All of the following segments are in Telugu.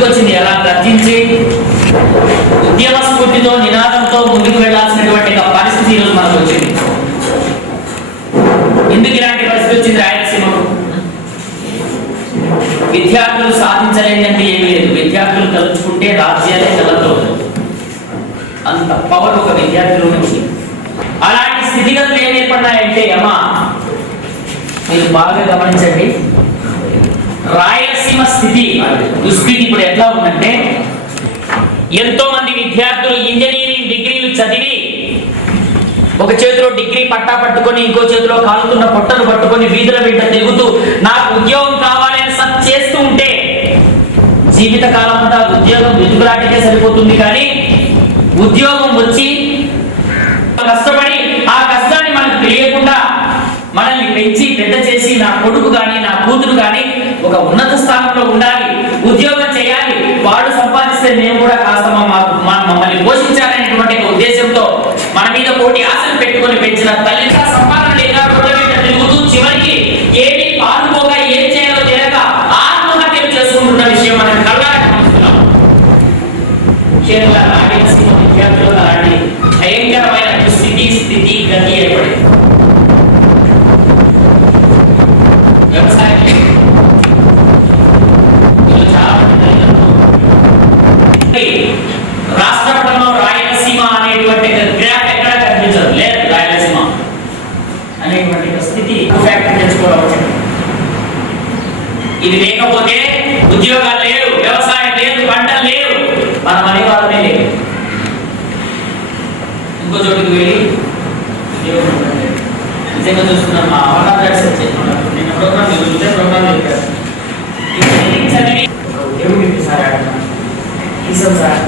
ఎందుకు వచ్చింది? ఎలా గర్జించి ఉద్యమ స్ఫూర్తితో నినాదంతో ముందుకు వెళ్లాల్సినటువంటి పరిస్థితి ఈరోజు మనకు వచ్చింది. ఎందుకు ఇలాంటి పరిస్థితి వచ్చింది రాయలసీమకు? విద్యార్థులు సాధించలేదంటే ఏమీ లేదు. విద్యార్థులు తలుచుకుంటే రాజ్యాలే కలతో అంత పవర్ ఒక విద్యార్థిలోనే ఉంది. అలాంటి స్థితిగతులు ఏం ఏర్పడినాయంటే అమ్మా మీరు బాగా గమనించండి. రాయలసీమ స్థితి దుస్థితి ఇప్పుడు ఎట్లా ఉందంటే, ఎంతో మంది విద్యార్థులు ఇంజనీరింగ్ డిగ్రీలు చదివి ఒక చేతిలో డిగ్రీ పట్టా పట్టుకొని ఇంకో చేతిలో కాలుతున్న పొట్టను పట్టుకొని వీధుల వెంట తిరుగుతూ నాకు ఉద్యోగం కావాలని సర్చ్ చేస్తూ ఉంటే జీవిత కాలం అంతా ఉద్యోగం వెతుకులాటకే సరిపోతుంది. కానీ ఉద్యోగం వచ్చి కష్టపడి ఆ కష్టాన్ని మనకు తెలియకుండా మనల్ని పెంచి పెద్ద చేసి నా కొడుకు కానీ నా కూతురు కానీ ఒక ఉన్నత స్థానంలో ఉండాలి, ఉద్యోగం చేయాలి, వాడు సంపాదిస్తే మేము కూడా కాస్త మమ్మల్ని పోషించాలనేటువంటి ఉద్దేశంతో మన మీద కోటి ఆశలు పెట్టుకొని పెంచిన తల్లి సంపాదన లేక తిరుగుతూ చివరికి ఏమి పాల్గొగా ఏం చేయాలో తెలియక ఆత్మహత్యలు చేసుకుంటున్న విషయం మనం కళ్ళారా గమనిస్తున్నాం. ముఖ్యంగా రాయలసీమ విద్యార్థులు అలాంటి భయంకరమైన స్థితి గతి ఏర్పడింది. వ్యవసాయం రాష్ట్రంలో రాయలసీమ అనేటువంటి గ్రాఫ్ ఎక్కడ కనిపించదు. లేదు రాయలసీమ అనేటువంటి స్థితి ఫ్యాక్టరీ తెచ్చుకోవడం. ఇది లేకపోతే ఉద్యోగాలు లేవు, వ్యవసాయం లేదు, పంటలు లేవు, మనం అనేవాళ్ళమే లేదు. ఇంకో చోటుకి వెళ్ళి నిజంగా చూస్తున్నాం. మా అమర్నాథ్ నిన్న ప్రోగ్రామ్ చెప్పారు. చదివి ఒక ఉద్యోగం సార్ తీసాం సార్,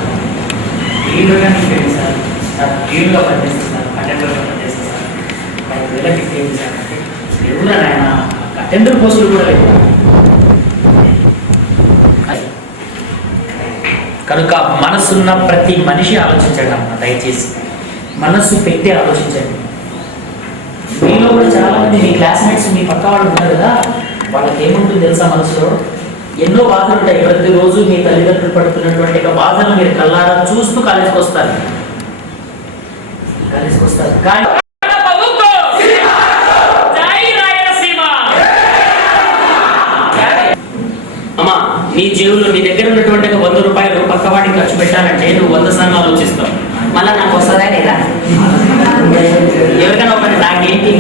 ఈరోజు సార్ సార్ టీవీలో పనిచేస్తాను సార్, అటెండర్లో పనిచేస్తాను సార్, 5,000 టికెట్ సార్ అంటే ఎవరు ఆయన అటెండర్ పోస్టులు కూడా లేవు. కనుక మనసున్న ప్రతి మనిషి ఆలోచించండి అమ్మ, దయచేసి మనస్సు పెట్టి ఆలోచించండి. మీలో కూడా చాలా మంది మీ క్లాస్మేట్స్ మీ పక్క వాళ్ళు ఉన్నారు కదా, వాళ్ళకి ఏముంటుంది తెలుసా? మనసులో ఎన్నో బాధలు ఉంటాయి. ప్రతిరోజు మీ తల్లిదండ్రులు పడుతున్నటువంటి బాధను మీరు కళ్ళారా చూస్తూ కాలేజీకి వస్తారు. కానీ అమ్మా నీ జేబులో నీ దగ్గర ఉన్నటువంటి 100 రూపాయలు పక్కవాడికి ఖర్చు పెట్టాలంటే నువ్వు 100 సార్లు ఆలోచిస్తావు. మళ్ళీ నాకు వస్తుందా లేదా, ఎవరికైనా ఒకటి నాకేంటి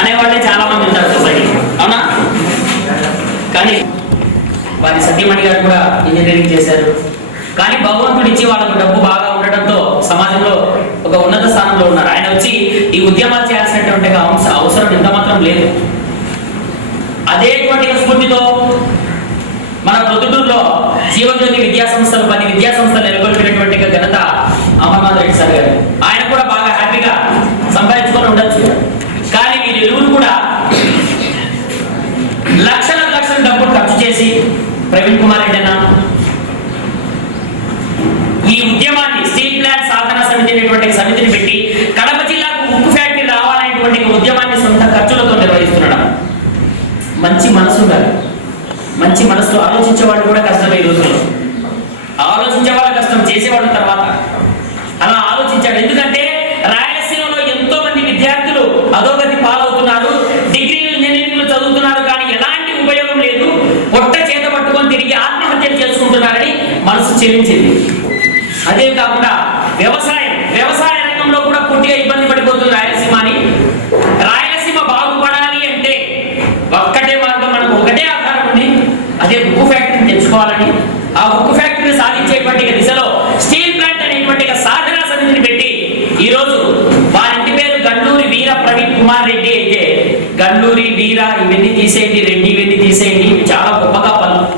అనేవాళ్ళే చాలా మంది ఉంటారు సొసైటీ, అవునా? కానీ వారి సత్యమణి గారు కూడా ఇంజనీరింగ్ చేశారు. కానీ భగవంతుడు ఇచ్చి వాళ్ళకు డబ్బు బాగా ఉండడంతో సమాజంలో ఒక ఉన్నత స్థానంలో ఉన్నారు. ఆయన వచ్చి ఈ ఉద్యమాలు చేయాల్సినటువంటి అవసరం ఎంత మాత్రం లేదు. అదేటువంటి స్ఫూర్తితో మన ప్రొద్దుటూరులో జీవజ్యోతి విద్యా సంస్థలు 10 విద్యా సంస్థలు నెలకొల్పినటువంటి ఘనత అమర్నాథ్ రెడ్డి సార్ గారు. ఆయన కూడా బాగా హ్యాపీగా సంపాదించుకొని ఉండొచ్చు. కానీ వీరి ఇరువురు కూడా లక్షల డబ్బులు ఖర్చు చేసి ప్రవీణ్ కుమార్ రెడ్డి అన్న ఈ ఉద్యమాన్ని స్టీల్ ప్లాంట్ సాధన సమితి అనేటువంటి సమితిని పెట్టి కడప జిల్లాకు ఉక్కు ఫ్యాక్టరీ రావాలనేటువంటి ఉద్యమాన్ని సొంత ఖర్చులతో నిర్వహిస్తున్నాడు. మంచి మనసు ఉండాలి. మంచి మనసులో ఆలోచించే వాళ్ళు కూడా కష్టమే. ఈ రోజుల్లో ఆలోచించే వాళ్ళు కష్టం, చేసేవాళ్ళు తర్వాత. అలా ఆలోచించాడు. ఎందుకంటే రాయలసీమలో ఎంతో మంది విద్యార్థులు అధోగతి పాలవుతున్నారు, డిగ్రీలు ఇంజనీరింగ్లు చదువుతున్నారు, కానీ ఎలాంటి ఉపయోగం లేదు, పొట్ట చేత పట్టుకొని తిరిగి ఆత్మహత్యలు చేసుకుంటున్నారని మనసు చెల్లించింది. అదే కాకుండా వ్యవసాయ రంగంలో కూడా పూర్తిగా ఇబ్బంది పడిపోతుంది రాయలసీమ అని. రాయలసీమ బాగుపడాలి అంటే ఒక్కటే మార్గం, మనకు ఒకటే ఆధారం ఉంది, అదే ఉక్కు ఫ్యాక్టరీని తెచ్చుకోవాలని. ఆ ఉక్కు ఫ్యాక్టరీని సాధించేటువంటి దిశలో స్టీల్ ప్లాంట్ అనేటువంటి సాధనా సమితిని పెట్టి ఈరోజు వారింటి పేరు గండూరి వీర ప్రవీణ్ కుమార్ రెడ్డి అయితే గండూరి వీర ఇవన్నీ తీసేయండి, రెడ్డి ఇవన్నీ తీసేయండి, ఇవి చాలా గొప్పగా పనులు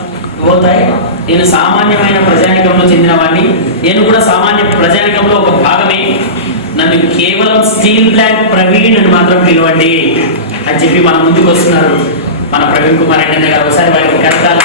అవుతాయి. నేను సామాన్యమైన ప్రజానికంలో చెందిన వాడిని, నేను కూడా సామాన్య ప్రజానికంలో ఒక భాగమే. నన్ను కేవలం స్టీల్ ప్లాంట్ ప్రవీణ్ అని మాత్రం పిలవండి అని చెప్పి మన ముందుకు వస్తున్నారు మన ప్రవీణ్ కుమార్ రెడ్డి గారు. ఒకసారి వారికి కడతారు.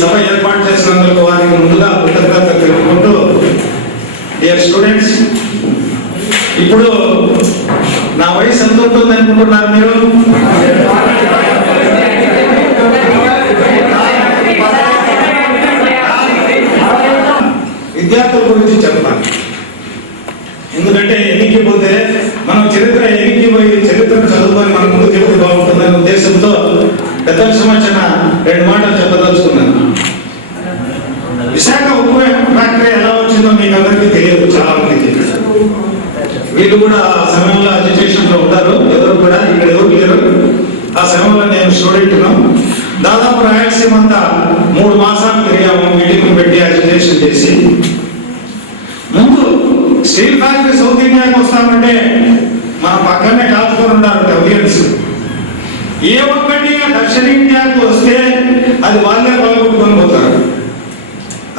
సభ ఏర్పాటు చేసినందుకు వారికి ముందుగా కృతజ్ఞత తెలుపుకుంటూ, డియర్ స్టూడెంట్స్, ఇప్పుడు నా వయసు ఎంత ఉంటుంది అనుకుంటున్నారు మీరు? విద్యార్థుల గురించి చెప్తాను. ఎందుకంటే ఎన్నికపోతే మనం చరిత్ర ఎన్నికిపోయి చరిత్రను చదువుకొని మన ముందు చరిత్ర బాగుంటుందనే ఉద్దేశంతో పెద్దల సమక్షన 2 మాటలు చెప్పదలుచుకున్నాను. విశాఖ ఉక్కు ఫ్యాక్టరీ ఎలా వచ్చిందో మీకు అందరికీ తెలియదు, చాలా మందికి. వీళ్ళు కూడా ఆ సమయంలో అజిటేషన్ లో ఉంటారు, ఎవరు కూడా ఇక్కడ ఎవరు లేరు. ఆ సమయంలో నేను స్టూడెంట్ను. దాదాపు రాయలసీమ అంతా 3 మాసాలు తిరిగాము, మీటింగ్ పెట్టి అజిటేషన్ చేసి. ముందు స్టీల్ ఫ్యాక్టరీ సౌత్ ఇండియాకి వస్తామంటే మన పక్కనే కాల్చుకొని ఉన్నారు డబ్ల్యూఎన్స్. ఏ ఒక్కటి దక్షిణ ఇండియాకు వస్తే అది వాళ్ళే పాల్గొట్టుకొని పోతారు.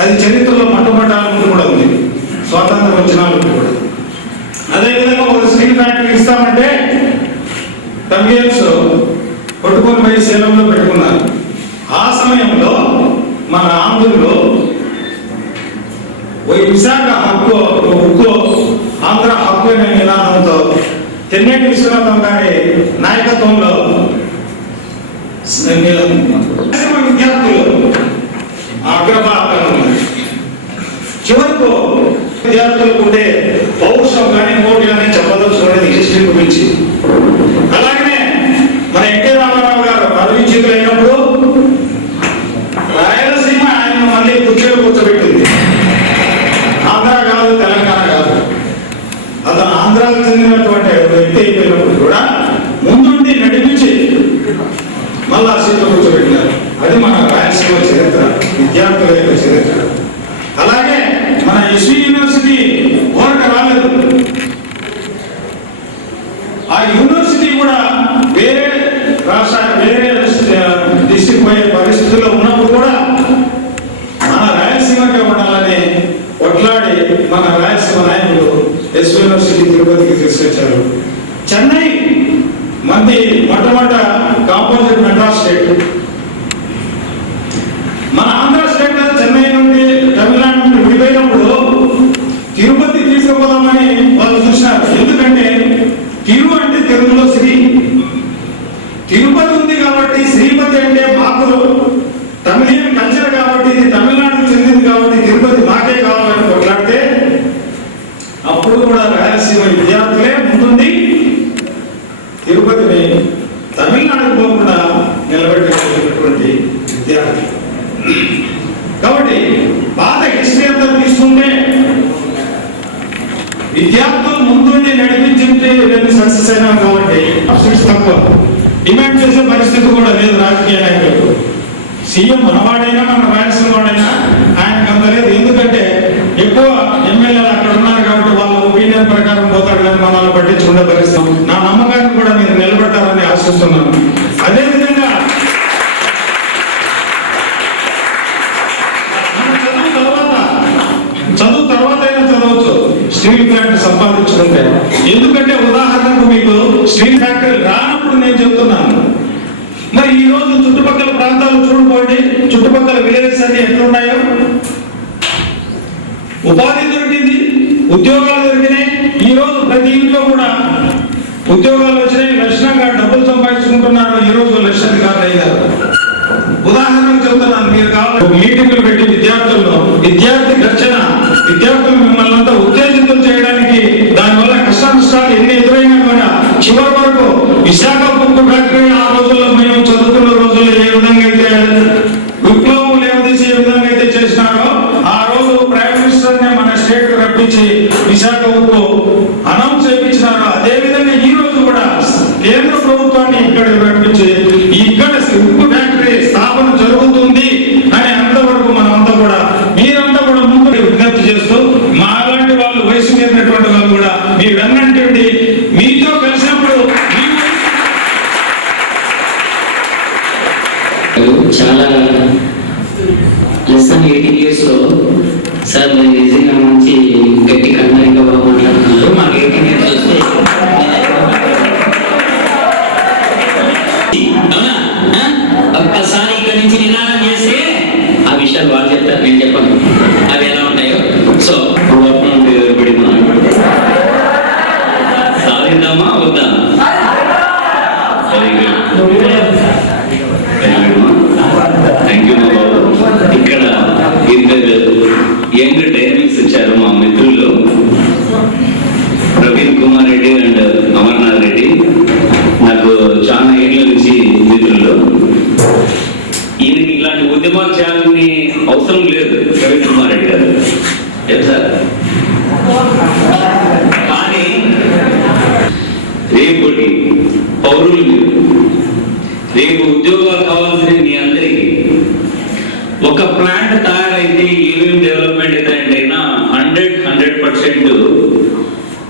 అది చరిత్రలో మొట్టమొదటి ముందు కూడా ఉంది, స్వాతంత్రం వచ్చిన కూడా. అదేవిధంగా ఒక స్టీల్ ఫ్యాక్టరీ ఇస్తామంటే డబ్ల్యూఎన్స్ కొట్టుకొని పోయి సేలంలో పెట్టుకున్నారు. ఆ సమయంలో మన ఆంధ్రులో విశాఖ హక్కు ఉక్కు ఆంధ్ర హక్కు అనే నినాదంతో తెన్నేటి విశ్వనాథం గారి నాయకత్వంలో విద్యార్థులు అగ్రభాగంలో చివరకు విద్యార్థులకు ఉండే పౌరుషం కానీ మోటి కానీ చెప్పదలుచుకునేది హిస్టరీ గురించి. అలాగనే మన ఎన్టీ రామారావు గారు అభివృద్ధి అయినప్పుడు రాయలసీమ ఆయన మళ్ళీ కుర్చీలు కూర్చోబెట్టింది. ఆంధ్ర కాదు, తెలంగాణ కాదు. అతను ఆంధ్రాకు చెందినటువంటి వ్యక్తి అయిపోయినప్పుడు కూడా ముందుండి నడిపించి మళ్ళా సీట్లు కూర్చోబెట్టినారు. అది మన రాయలసీమ చరిత్ర, విద్యార్థుల యొక్క చరిత్ర. అలాగే మన ఎస్వి యూనివర్సిటీ కోరక రాలేదు. ఆ యూనివర్సిటీ కూడా వేరే రాష్ట్ర వేరే డిస్ట్రిక్ట్ పోయే పరిస్థితుల్లో ఉన్నప్పుడు కూడా మన రాయలసీమకే ఉండాలని కొట్లాడి మన రాయలసీమ నాయకులు ఎస్వి యూనివర్సిటీ తిరుపతికి తీసుకొచ్చారు. చెన్నై మంది మొట్టమొదట కాంపోజిట్ మెడ్రాస్ స్టేట్. మన ఆంధ్ర స్టేట్ చెన్నై నుండి తమిళనాడు నుండి విడిపోయినప్పుడు తిరుపతి తీసుకుపోదామని వాళ్ళు చూసినారు. ఎందుకంటే తిరు అంటే తెలుగులో శ్రీ, తిరుపతి ఉంది కాబట్టి శ్రీపతి అంటే మాకు తమిళ కల్చర్ కాబట్టి ఇది తమిళనాడుకు చెందింది కాబట్టి తిరుపతి మాకే కావాలని కొట్లాడితే అప్పుడు కూడా రాయలసీమ విద్యార్థులే ముందుండి తిరుపతిని తమిళనాడుకు పోకుండా నిలబెట్టినటువంటి విద్యార్థులు. కాబట్టి పాత హిస్టరీ అంతా తీసుకుంటే విద్యార్థులు ముందుండి నడిపించింటే ఇవన్నీ సక్సెస్ అయినా కాబట్టి తక్కువ డిమాండ్ చేసే పరిస్థితి కూడా లేదు రాజకీయ నాయకులకు. సీఎం మనవాడైనా మన రాయలసీమ వాడైనా ఆయనకు అంత లేదు. ఎందుకంటే ఎక్కువ ఎమ్మెల్యేలు అక్కడ ఉన్నారు కాబట్టి వాళ్ళ ఒపీనియన్ ప్రకారం పోతాడు కానీ మనల్ని పట్టించుకునే పరిస్థితి. నా నమ్మకాన్ని కూడా మీరు నిలబెట్టాలని ఆశిస్తున్నాను. అదేవిధంగా చదువు తర్వాత అయినా చదవచ్చు స్టీల్ ఫ్యాక్టరీ సంపాదించుకుంటే. ఎందుకంటే ఉదాహరణకు మీకు స్టీల్ ఫ్యాక్టరీ రానప్పుడు నేను చెప్తున్నాను. మరి ఈ రోజు చుట్టుపక్కల ప్రాంతాలు చూడుకోండి, చుట్టుపక్కల విలేజెస్ అన్ని ఎట్లున్నాయో. ఉపాధి దొరికింది, ఉద్యోగాలు దొరికినాయి. ఈ రోజు ప్రతి ఇంట్లో కూడా ఉద్యోగాలు వచ్చినాయి, లక్షణంగా డబ్బులు సంపాదించుకుంటున్నారు. ఈ రోజు లక్షాధికారులు అయ్యారు. ఉదాహరణకు చెబుతున్నాను, మీరు కావాలి మీటింగ్లు పెట్టి విద్యార్థి ఘర్షణ, విద్యార్థులు మిమ్మల్ని అంతా ఉత్తేజితం చేయడానికి దానివల్ల కష్ట నష్టాలు ఎన్ని ఎదురైనా కూడా చివరి వరకు విశాఖ ఉక్కు ఫ్యాక్టరీ ఆ రోజుల్లో మేము చదువుకున్న రోజుల్లో ఏ విధంగా అయితే విప్లవం లేవదీసి ఏ విధంగా అయితే చేసినారో ఆ రోజు ప్రైమ్ మినిస్టర్ నే మన స్టేట్ రప్పించి విశాఖ ఉక్కు అనౌన్స్ చేయించినారో అదే విధంగా ఈ రోజు కూడా కేంద్ర ప్రభుత్వాన్ని ఇక్కడ రప్పించి ఇక్కడ ఉక్కు ఫ్యాక్టరీ స్థాపన జరుగుతుంది అని అంతవరకు మనమంతా కూడా మీరంతా కూడా ముందు విజ్ఞప్తి చేస్తూ మాలాంటి వాళ్ళు వయసు మీరినటువంటి వాళ్ళు కూడా మీ వెన్నంటి మీతో కలిసినప్పుడు చాలా లెస్ 18 years లో సార్ మీరు నిజంగా మంచి గట్టి కన్నడంగా బాగా మాట్లాడుతున్నారు. మాకు 18 years వస్తే ఒక్కసారి ఇక్కడి నుంచి నినాదం చేస్తే విషయాలు వాళ్ళు చెప్తారు, నేను చెప్పను అవి ఎలా ఉంటాయో. సో సాధిద్దామా వద్దా? థ్యాంక్ యూ మా బాబు. ఇక్కడ ఇద్దరు యంగ్ డైనమిక్స్ వచ్చారు మా మిత్రులు, ప్రవీణ్ కుమార్ రెడ్డి అండ్ అమర్నాథ్ రెడ్డి. నాకు చాలా ఏళ్ళ నుంచి మిత్రులు. ఈయనకి ఇలాంటి ఉద్యమాలు చేయాలని అవసరం లేదు ప్రవీణ్ కుమార్ రెడ్డి గారు, సార్. కానీ రేపటి పౌరులు మీరు, రేపు ఉద్యోగాలు కావాల్సిన మీ అందరికీ ఒక ప్లాంట్ తయారైతే ఏమేమి డెవలప్మెంట్ అయినా 100%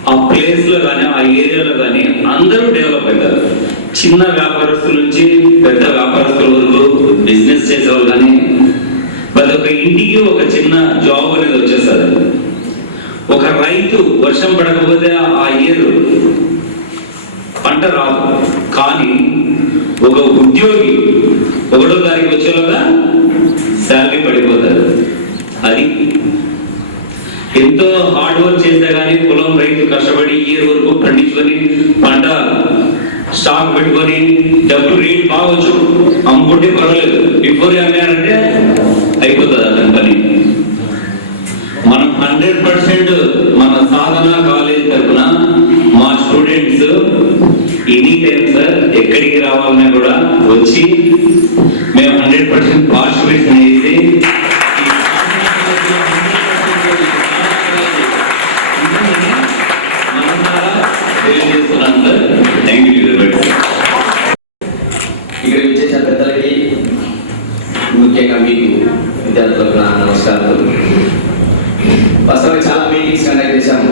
ఆ ప్లేస్ లో కానీ ఆ ఏరియాలో కానీ అందరూ డెవలప్ అవుతారు. చిన్న వ్యాపారస్తుల నుంచి పెద్ద వ్యాపారస్తుల వరకు, బిజినెస్ చేసేవాళ్ళు కానీ ప్రతి ఒక్క ఇంటికి ఒక చిన్న జాబ్ అనేది వచ్చేస్తారు. ఒక రైతు వర్షం పడకపోతే ఆ ఇయర్ పంట రాదు, కానీ ఒక ఉద్యోగి 1వ తారీఖు వచ్చేలాగా శాలరీ పడిపోతారు. అది ఎంతో హార్డ్ వర్క్ చేస్తే కానీ పొలం రైతు కష్టపడి ఇయర్ వరకు పండించుకొని పంట స్టాక్ పెట్టుకొని డబ్బులు రేట్ బాగొచ్చు, అమ్ముకుంటే పర్వాలేదు. బిఫోర్ అమ్మారంటే అయిపోతుంది అతని పని. మనం 100% మన సాధన కాలేజ్ తరఫున మా స్టూడెంట్స్ ఎనీ టైం సార్ ఎక్కడికి రావాలన్నా కూడా వచ్చి మేము 100% పార్టిసిపేషన్ చేసి తెలియజేస్తున్నాను sir. Thank you very much. ఇక్కడ విచ్చేసిన పెద్దలకి, ముఖ్యంగా మీకు విద్యార్థులకు నా నమస్కారాలు. వాస్తవంగా చాలా మీటింగ్స్ కండక్ట్ చేశాము.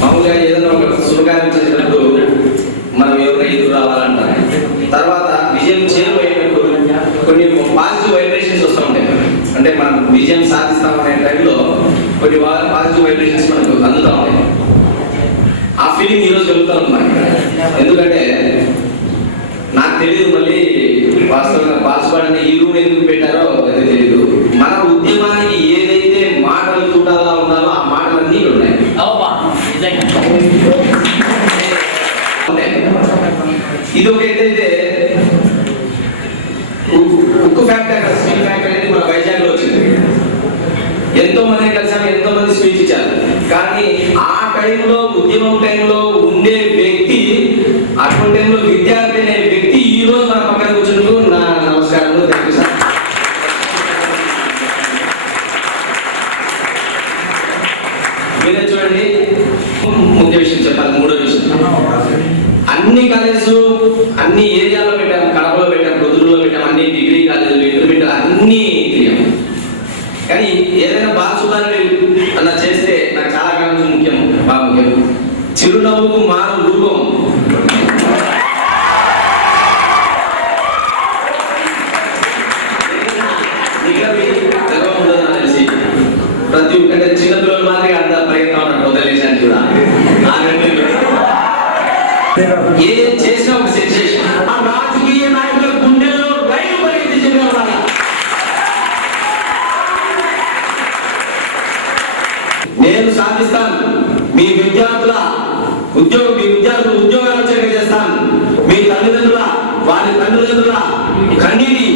మామూలుగా ఏదైనా ఒక శుభకార్యం చేసినప్పుడు మనం ఎవరైనా ఎదురు రావాలంటారు. తర్వాత విజయం చేరువైనప్పుడు కొన్ని పాజిటివ్ వైబ్రేషన్స్ వస్తూ ఉంటాయి. అంటే మనం విజయం సాధిస్తామనే టైంలో కొన్ని పాజిటివ్ వైబ్రేషన్స్ మనకు అందుతూ ఉంటాయి. ఆ ఫీలింగ్ ఈరోజు కలుగుతూ ఉంది మనకి. ఎందుకంటే నాకు తెలియదు, మళ్ళీ వాస్తవంగా పాల్చుకోవడానికి ఈ రూమ్ ఎందుకు పెట్టారో అది తెలియదు. మన ఉద్యమానికి ఏదైతే మాటలు చూడాలా ఉన్నారో ఆ మాటలన్నీ ఇక్కడ ఉన్నాయి. ఇది ఒక ఎత్తైతే ఉక్కు ఫ్యాక్టరీ, స్టీల్ ఫ్యాక్టరీ అనేది మన వైజాగ్ లో వచ్చింది. ఎంతో మంది కలిసాము, ఎంతో మంది స్పీచ్ ఇచ్చారు. కానీ ఆ టైంలో, ఉద్యమం టైంలో ఉండే వ్యక్తి, అటువంటి టైంలో విద్యార్థి అనే వ్యక్తి ఈ రోజు మన పక్కన కూర్చుంటూ నా నమస్కారాలు, థ్యాంక్ యూ సార్. మీరే చూడండి, ముఖ్య విషయం చెప్పాలి. 3వ విషయం, అన్ని కాలేజెస్ అన్ని ఏరియాలో పెట్టాము. కడపలో పెట్టాము, పొద్దుటూరులో పెట్టాము, అన్ని డిగ్రీ కాలేజీలు, ఇంటర్మీడియట్ అన్ని తిరిగాము. కానీ ఏదైనా బాగా చూడాలని అలా చేస్తే నాకు చాలా కాలం ముఖ్యం, బాగా ముఖ్యం. చిరునవ్వుకు మారు రూపం. తెలిసి ప్రతి ఒక్కటి చిన్నపిల్లల మాదిరిగా అంత ప్రయత్నం వదిలేసాను కూడా. ఏం చేసినా ఒక సెన్సేషన్. ఆ రాజకీయ నాయకుల గుండెల్లో రైలు పరిగెత్తించిన నేను సాధిస్తాను. మీ విద్యార్థుల ఉద్యోగాలు వచ్చేలా చేస్తాను. మీ తల్లిదండ్రుల, వారి తల్లిదండ్రుల కన్నీటి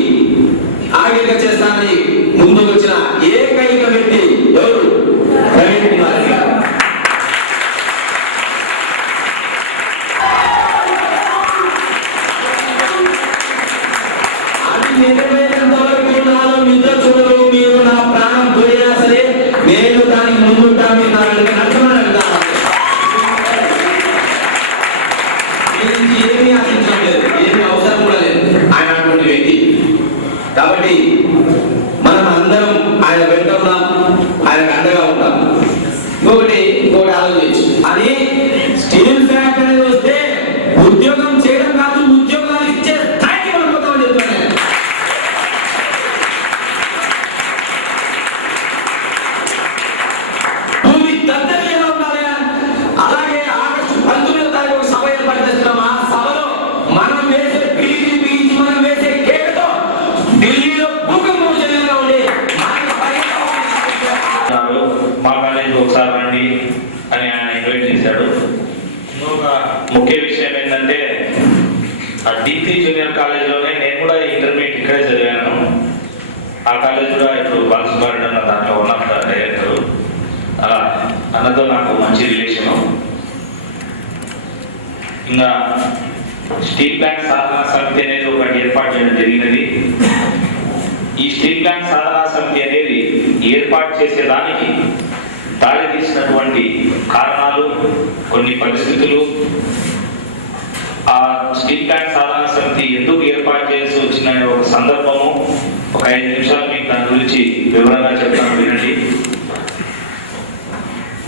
ఆగేగా చేస్తానని ముందుకు వచ్చిన ఏకైక వ్యక్తి ఎవరు? ప్రవీణ్ కుమార్ రెడ్డి గారు. అది నిజమైనంత వరకు నాలో నిద్ర చూడరు. మీరు నా ప్రాణం పోయినా సరే నేను దానికి ముందుంటా. మీరు నా నడుచుకున్నాను ఏమీ ఆశించడం లేదు, ఏమీ అవసరం కూడా లేదు. ఆయన అటువంటి వ్యక్తి. కాబట్టి మనం అందరం ఆయన వెంట ఉన్నాం, ఆయనకు అండగా ఉంటాం. ఇంకొకటి ఆలోచించు, అది స్టీల్ ఫ్యాక్టరీ అనేది వస్తే ఉద్యోగం చేయడం కాదు, ఉద్యోగాలు ఇచ్చే స్థాయికి మనం పోతామని చెప్తాను. భూమి దగ్గరగా ఉండాలి. అలాగే ఆగస్టు 19వ తారీఖు ఒక సభ ఏర్పాటు చేస్తున్నాం. ఆ సభలో మనం వేసే పీకి మనం వేసే కేకతో ఢిల్లీలో భూకంపం చెందినగా ఉండే కూడా ఇంటర్మీడియట్ ఇక్కడే చదివాను. ఆ కాలేజ్ కూడా ఇప్పుడు బాలసుబ్బారెడ్డి అన్న దాంట్లో ఉన్న డైరెక్టర్. అలా అన్నతో నాకు మంచి రిలేషను. ఇంకా స్టీల్ ప్లాంట్ సాధనా సమితి అనేది ఒకటి ఏర్పాటు చేయడం జరిగినది. ఈ స్టీల్ ప్లాంట్ సాధనా సమితి అనేది ఏర్పాటు చేసేదానికి దారి తీసినటువంటి కారణాలు, కొన్ని పరిస్థితులు, ఆ స్టీల్ ప్లాంట్ సాధనా సమితి ఎందుకు ఏర్పాటు చేసి వచ్చిన ఒక సందర్భము, ఒక 5 నిమిషాలు మీకు దాని గురించి వివరంగా చెప్తాను, వినండి.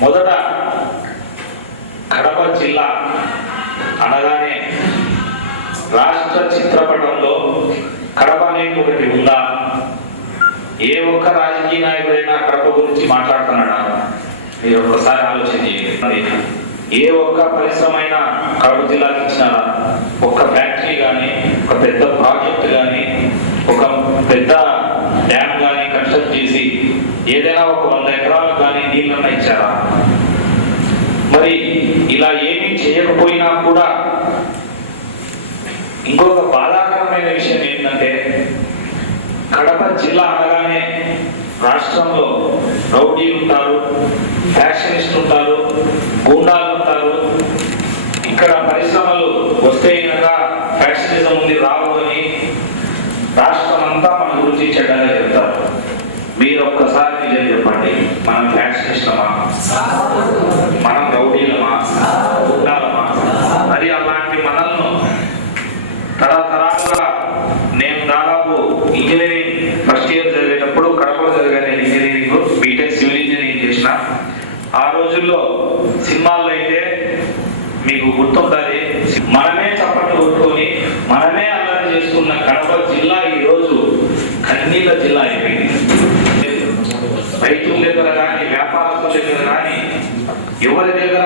మొదట కడప జిల్లా అనగానే రాష్ట్ర చిత్రపటంలో కడప అనేది ఒకటి ఉందా? ఏ ఒక్క రాజకీయ నాయకుడైనా కడప గురించి మాట్లాడుతున్నాడా? మీరు ఒక్కసారి ఆలోచన చేయండి. ఏ ఒక్క పరిశ్రమ అయినా కడప జిల్లాకి ఇచ్చినారా? ఒక్క ఫ్యాక్టరీ కానీ, ఒక పెద్ద ప్రాజెక్ట్ కానీ, ఒక పెద్ద డ్యామ్ కానీ కన్స్ట్రక్ట్ చేసి ఏదైనా ఒక 100 ఎకరాలకు కానీ నీళ్ళన్నా ఇచ్చారా? మరి ఇలా ఏమీ చేయకపోయినా కూడా ఇంకొక బాధాకరమైన విషయం ఏంటంటే, కడప జిల్లా అనగానే రాష్ట్రంలో రౌడీలు ఉంటారు, ఫ్యాక్షనిస్టులు ఉంటారు, గూండాలు ఉంటారు. ఇక్కడ పరిశ్రమలు వస్తే కనుక ఫ్యాక్షనిజం ఉంది, రావు అని రాష్ట్రం అంతా మన గురించి చెడ్డగా చెప్తారు. మీరు ఒక్కసారి నిజం చెప్పండి, మనం ఫ్యాక్షనిస్టమా? మనం రౌడీలమా? గూండాలమా? మరి అలాంటి మనల్ని తరతరాలుగా, నేను దాదాపు ఇంజనీరింగ్ ఫస్ట్ ఇయర్ చదివేటప్పుడు కడపలో చదివాను. ఇంజనీరింగ్ బీటెక్ సివిల్ ఇంజనీరింగ్ చేసిన. ఆ రోజుల్లో సినిమాల్లో అయితే మీకు గుర్తుంటుంది, మనమే చప్పట్లు కొట్టుకొని మనమే అల్లరి చేసుకున్న కడప జిల్లా ఈరోజు కన్నీళ్ళ జిల్లా అయిపోయింది. రైతుల దగ్గర కానీ, వ్యాపారస్తుల దగ్గర కానీ ఎవరి దగ్గర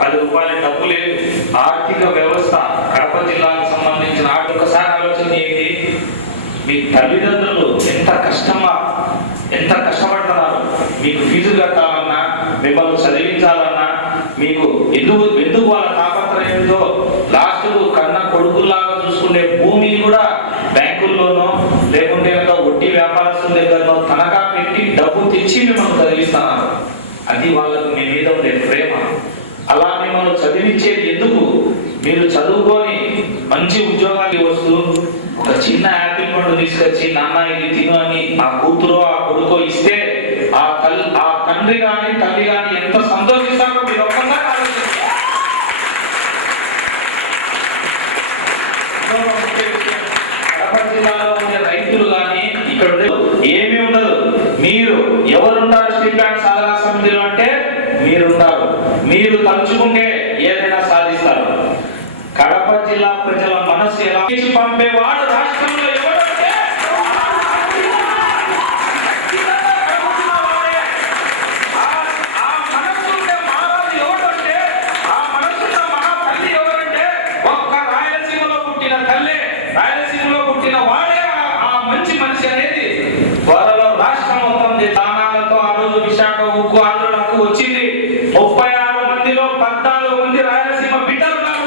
10 రూపాయల డబ్బు లేదు. ఆర్థిక వ్యవస్థ కడప జిల్లాకు సంబంధించిన ఒకసారి ఆలోచన ఏంటి? మీ తల్లిదండ్రులు ఎంత కష్టపడుతున్నారు? మీకు ఫీజు కట్టాలన్నా, మిమ్మల్ని చదివించాలన్నా, మీకు ఎందుకు వాళ్ళ తాపత్రయంతో లాస్ట్ కన్న కొడుకుల్లాగా చూసుకునే భూమిని కూడా బ్యాంకుల్లోనో లేకుంటే వడ్డీ వ్యాపారస్తుల దగ్గరనో తనఖా పెట్టి డబ్బు తెచ్చి మిమ్మల్ని చదివిస్తున్నారు. అది వాళ్ళకు మీ మీద ఉండే ప్రేమ. అలా మిమ్మల్ని చదివించేది ఎందుకు? మీరు చదువుకొని మంచి ఉద్యోగానికి వస్తూ ఒక చిన్న యాపిల్ పండు తీసుకొచ్చి నాన్న ఇది తిను అని ఆ కూతురు ఆ కొడుకో ఇస్తే ఆ తండ్రి కానీ తల్లి కానీ ఎంత సంతోషిస్తారో మీరు ఒక్కసారి ఆలోచించారు. కడప జిల్లాలో ఉండే రైతులు కానీ ఇక్కడ ఏమీ ఉండదు. మీరు ఎవరుంటారు స్టీల్ ప్లాంట్ సాధనా సమితిలో అంటే మీరుంటారు. మీరు తలుచుకుంటే ఏదైనా సాధిస్తారు. కడప జిల్లా ప్రజల మనసు ఎలా పంపేవాడు రాష్ట్రంలో ఎవరంటే ఆ మనసుంటే మారాలి ఎవరంటే, ఆ మనసున్న మహా తల్లి ఎవరంటే ఒక్క రాయలసీమలో పుట్టిన తల్లి, రాయలసీమలో పుట్టిన వాడే ఆ మంచి మనిషి అనేది త్వరలో రాష్ట్రం మొత్తం స్థానాలతో ఆ రోజు విశాఖ ఉక్కు ఆంధ్రులకు వచ్చింది. 36 మందిలో 14 మంది రాయలసీమ బిడ్డలు ఉన్నారు.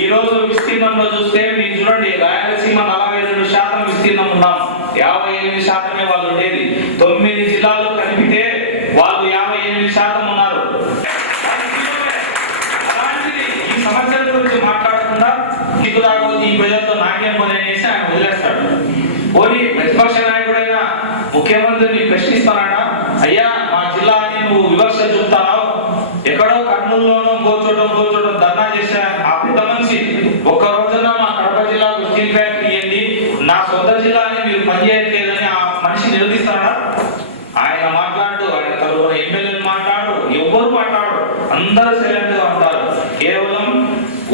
ఈ రోజు విస్తీర్ణంలో చూస్తే మీరు చూడండి, రాయలసీమ 42% విస్తీర్ణం ఉన్నాం. 58% వాళ్ళు ఉండేది. 9 జిల్లాలు కలిపితే వాళ్ళు 58% ఉన్నారు. అలాంటిది ఈ సమస్యల గురించి మాట్లాడకుండా నీకు రాకపోతే ఈ ప్రజలతో నాకేం పని అనేసి ఆయన వదిలేస్తాడు. పోనీ ప్రతిపక్ష నాయకుడైనా ముఖ్యమంత్రిని ప్రశ్నిస్తున్నాడా? అయ్యా మా జిల్లా అని నువ్వు వివక్ష చూపుతావు, ఎక్కడో కర్నూలులోనో గోచోటం ధర్నా చేసా ఆ పెద్ద మనిషి ఒక్క రోజున మా కడప జిల్లాకు స్టీల్ ఫ్యాక్టరీ ఇవ్వండి, నా సొంత జిల్లా అని మీరు పనిచేయట్లేదని ఆ మనిషి నిలదీస్తాడా? ఆయన మాట్లాడు, ఆయన తరఫున ఎమ్మెల్యేలు మాట్లాడు, ఎవ్వరు మాట్లాడు, అందరూ సైలెంట్ గా ఉంటారు. కేవలం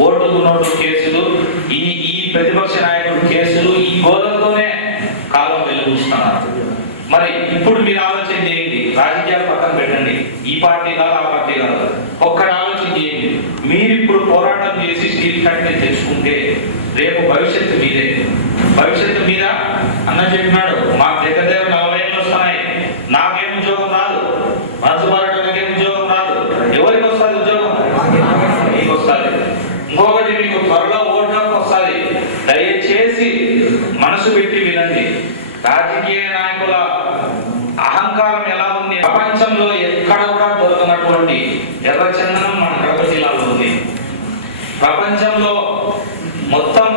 ఓటుకు నోటు కేసులు, ఈ ప్రతిపక్ష నాయకుడు కేసులు, ఈ గోలతోనే కాలం వెలుగుస్తున్నారు. మరి ఇప్పుడు మీరు ఆలోచన చేయండి, రాజకీయాలు పక్కన పెట్టండి, ఈ పార్టీ కాదు ఆ పార్టీ కాదు, ఒక్కటి ఆలోచన చేయండి. మీరు ఇప్పుడు పోరాటం చేసి స్టీల్ ఫ్యాక్టరీ తెచ్చుకుంటే రేపు భవిష్యత్తు మీదే. భవిష్యత్తు మీద అన్న చెప్పినాడు, మాకు దగ్గర 40 ఏళ్ళు వస్తున్నాయి, నాకేం ఉద్యోగం రాదు, మనసు మారటానికేం ఉద్యోగం రాదు, ఉన్నటువంటి ఎర్రచందనం మన కడప జిల్లాలో ఉంది. ప్రపంచంలో మొత్తం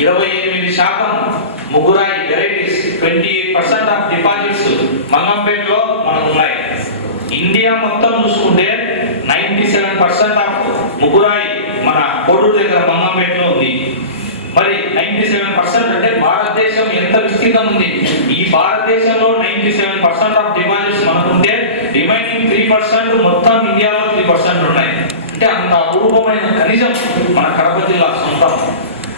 28% ముగ్గురాయి వెరైటీస్ 28% ఆఫ్ డిపాజిట్స్ మంగంపేటలో మనకు ఉన్నాయి. ఇండియా మొత్తం చూసుకుంటే 97% ఆఫ్ ముగ్గురాయి మన కోడూరు దగ్గర మంగంపేటలో ఉంది. మరి 97% అంటే భారతదేశం ఎంత విస్తీర్ణం ఉంది. ఈ భారతదేశంలో 97% ఆఫ్ డిపాజిట్స్ మనకుంటే రిమైనింగ్ 3% మొత్తం ఇండియాలో 3% ఉన్నాయి. అంటే అంత అపూర్వమైన ఖనిజం మన కడప జిల్లా సొంతం.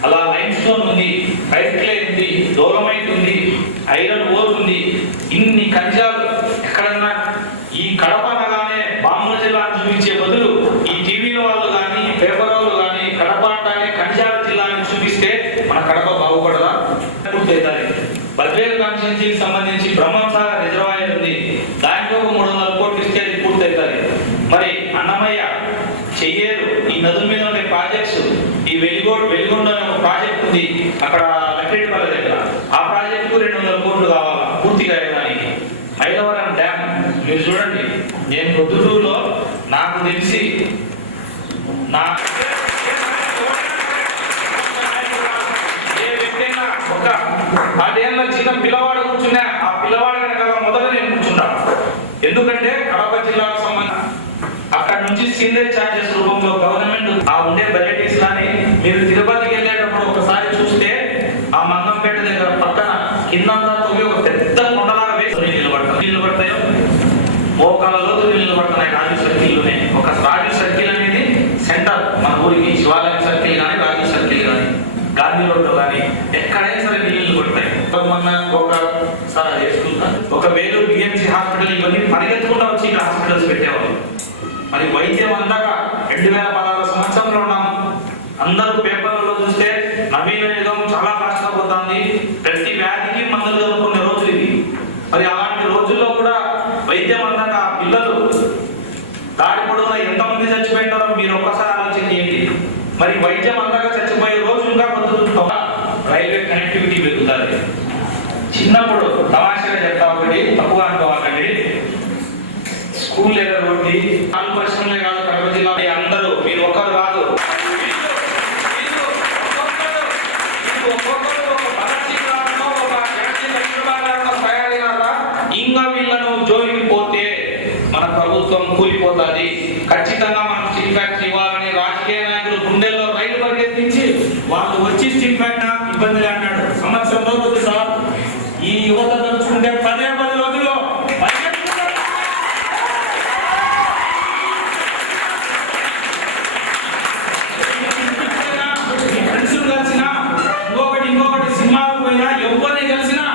అలా లైమ్ స్టోన్ ఉంది, వైట్ క్లే ఉంది, డోలమైట్ ఉంది, ఐరన్ ఓర్ ఉంది. ఇన్ని ఖనిజాలు ఎక్కడన్నా ఈ కడప అనగానే బాంబు జిల్లా చూపించే బదులు ఈ టీవీలో వాళ్ళు కానీ పేపర్ వాళ్ళు కానీ కడప అంటానే ఖనిజాల జిల్లాని చూపిస్తే మన కడప బాగుపడదా? పూర్తవుతుంది. బద్వేల్ కాన్స్టిట్యున్సీకి సంబంధించి బ్రహ్మంసాగర్ రిజర్వాయర్ ఉంది. దానికి ఒక 300 కోట్లు ఇస్తే అది పూర్తవుతుంది. మరి అన్నమయ్య, చెయ్యేరు ఈ నదుల మీద ఉండే ప్రాజెక్ట్స్, ఈ వెలిగొండ అనే ఒక ప్రాజెక్ట్ ఉంది అక్కడ లక్కిరెడ్డిపల్లి దగ్గర. ఆ ప్రాజెక్టుకు 200 కోట్లు కావాలా పూర్తిగా అయ్యేదానికి. మైలవరం డ్యామ్ మీరు చూడండి, నేను పొద్దుటూరులో నాకు తెలిసి ఏ వ్యక్తైనా ఒక 10 ఏళ్ళ చిన్న పిల్లవాడు కూర్చున్నా ఆ పిల్లవాడు వెనకాల మొదట నేను కూర్చుంటాను. ఎందుకంటే కడప జిల్లాకు సంబంధించి అక్కడ నుంచి సీనరీ చార్జెస్ రూపంలో గవర్నమెంట్ ఆ ఉండే వెరైటీస్ కానీ మీరు తిరుపతికి వెళ్ళేటప్పుడు ఒకసారి చూస్తే ఆ మంగంపేట దగ్గర పక్కన కిందంతా తొవ్వి ఒక పెద్ద కొండలాగా వేసి నీళ్లు పడతాయో మోకాల లోతు నీళ్లు పడుతున్నాయి. రాజు సర్కిల్లోనే ఒక రాజు సర్కిల్ అనేది సెంటర్ మన ఊరికి. శివాలయం సర్కిల్ కానీ రాజు సర్కిల్ కానీ గాంధీ రోడ్డు కానీ ఎక్కడైనా సరే నీళ్లు పడతాయి. ఒక వేలూరు బిఎంసి హాస్పిటల్ ఇవన్నీ పరిగెత్తుకుంటూ వచ్చి ఇక్కడ హాస్పిటల్స్ పెట్టేవాళ్ళు. మరి వైద్యం అందాక 2016 సంవత్సరంలో ఉన్నాము. అందరూ పేపర్లలో చూస్తే నవీన యుగం చాలా ఫాస్ట్ గా పోతుంది, ప్రతి వ్యాధికి మందులు చదువుకునే రోజులు ఇది. మరి అలాంటి రోజుల్లో కూడా వైద్యం అందాక పిల్లలు దాడి పొడవునా ఎంతమంది చచ్చిపోయినారో మీరు ఒక్కసారి ఆలోచన చేయండి. మరి వైద్యం అందాక చచ్చిపోయే రోజు ఇంకా పొద్దుతుంటాం. రైల్వే కనెక్టివిటీ పెరుగుతుంది. చిన్నప్పుడు తమాషగా చెప్తా ఒకటి తప్పుగా అనుకోవాలండి. స్కూల్ లేదా రోడ్డు 4 పరిశ్రమలే కాదు కడప జిల్లా అందరూ మీరు ఒకరు కాదు ఇంకా వీళ్ళను జోలికి పోతే మన ప్రభుత్వం కూలిపోతుంది. ఖచ్చితంగా మనం స్టీల్ ఫ్యాక్టరీ ఇవ్వాలని రాజకీయ నాయకులు గుండెల్లో రైలు పరిగెత్తించి వాళ్ళు వచ్చి స్టీల్ ఫ్యాక్టరీ ఇబ్బంది అన్నాడు. సంవత్సరం రోజులు సార్ ఈ యువత తలుచుకుంటే 10 రోజుల్లో ఇంకొకటి సినిమాకు పోయినా ఎవరిని కలిసినా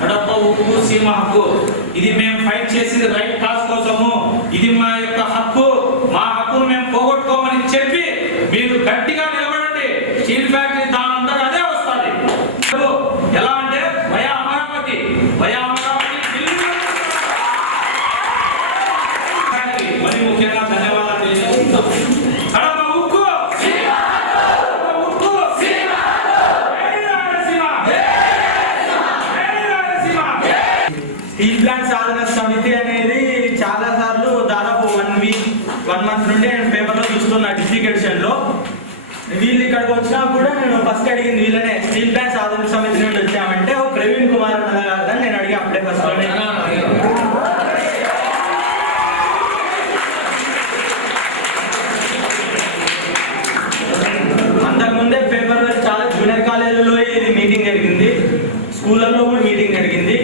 కడప ఉక్కు సీమ హక్కు, ఇది మేము ఫైట్ చేసేది రైట్ కాజ్ కోసము, ఇది మా యొక్క హక్కు, మా హక్కును మేము పోగొట్టుకోమని చెప్పి మీరు గట్టిగా నిలబడండి. స్టీల్ ఫ్యాక్టరీ దానంతా అదే వస్తుంది. ఎలా అంటే వయా అమరావతి మరి ముఖ్యంగా ధన్యవాదాలు తెలియజేస్తున్నాం. కడప ఉక్కు స్టీల్ ప్లాంట్ సాధన సమితి అనేది చాలా సార్లు దాదాపు 1 మంత్ నుండి నేను పేపర్లో చూస్తున్నా డిస్ట్రిక్ట్ ఎడిషన్లో. వీళ్ళు ఇక్కడికి వచ్చినా కూడా నేను ఫస్ట్ అడిగింది వీళ్ళనే, స్టీల్ ప్లాంట్ సాధన సమితి నుండి వచ్చామంటే ఓ ప్రవీణ్ కుమార్ అన్న గారు నేను అడిగి అప్పుడే ఫస్ట్ అంతకుముందే పేపర్లో చాలా జూనియర్ కాలేజీలో ఇది మీటింగ్ జరిగింది, స్కూళ్ళల్లో కూడా మీటింగ్ జరిగింది,